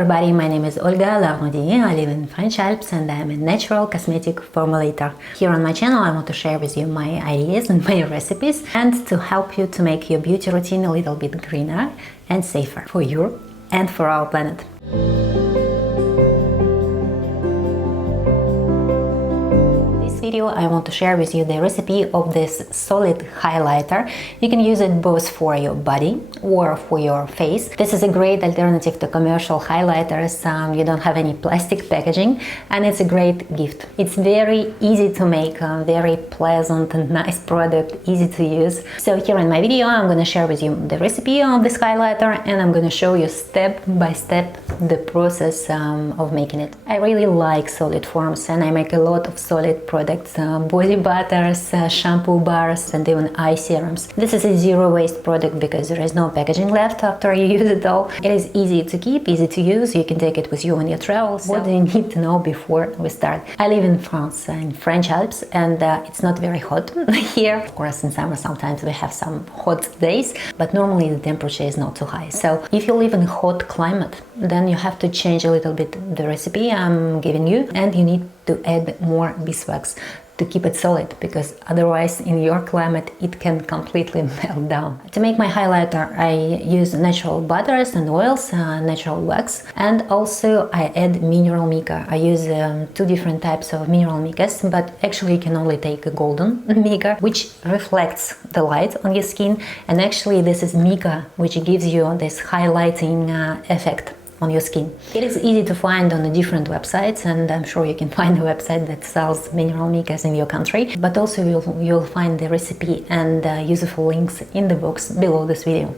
everybody, my name is Olga Larnaudie. I live in French Alpes and I'm a natural cosmetic formulator. Here on my channel I want to share with you my ideas and my recipes and to help you to make your beauty routine a little bit greener and safer for you and for our planet. Video, I want to share with you the recipe of this solid highlighter. You can use it both for your body or for your face. This is a great alternative to commercial highlighters. You don't have any plastic packaging and it's a great gift. It's very easy to make, a very pleasant and nice product, easy to use. So here in my video I'm going to share with you the recipe of this highlighter and I'm going to show you step by step the process of making it. I really like solid forms and I make a lot of solid products. Body butters, shampoo bars and even eye serums. This is a zero waste product because there is no packaging left after you use it all. It is easy to keep, easy to use. You can take it with you on your travels. What do you need to know before we start? I live in France, in French Alpes, and it's not very hot here. Of course, in summer sometimes we have some hot days, but normally the temperature is not too high. So if you live in a hot climate, then you have to change a little bit the recipe I'm giving you, and you need to add more beeswax to keep it solid, because otherwise in your climate it can completely melt down. To make my highlighter I use natural butters and oils, natural wax, and also I add mineral mica. I use two different types of mineral micas, but actually you can only take a golden mica, which reflects the light on your skin, and actually this is mica which gives you this highlighting effect on your skin. It is easy to find on the different websites, and I'm sure you can find a website that sells mineral micas in your country, but also you'll find the recipe and useful links in the box below this video.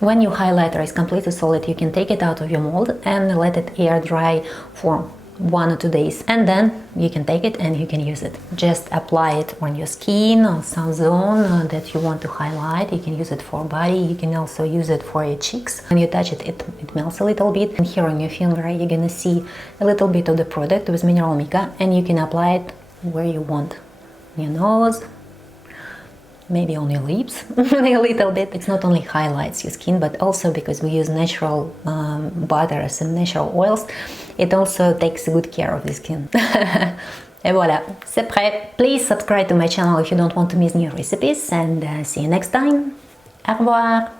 When your highlighter is completely solid, you can take it out of your mold and let it air dry for 1 or 2 days, and then you can take it and you can use it. Just apply it on your skin, on some zone that you want to highlight. You can use it for body, you can also use it for your cheeks. When you touch it, it melts a little bit, and here on your finger you're gonna see a little bit of the product with mineral mica, and you can apply it where you want. On your nose, maybe on your lips a little bit. It's not only highlights your skin, but also because we use natural butters and natural oils, it also takes good care of the skin. Et voilà, c'est prêt. Please subscribe to my channel if you don't want to miss new recipes, and see you next time. Au revoir.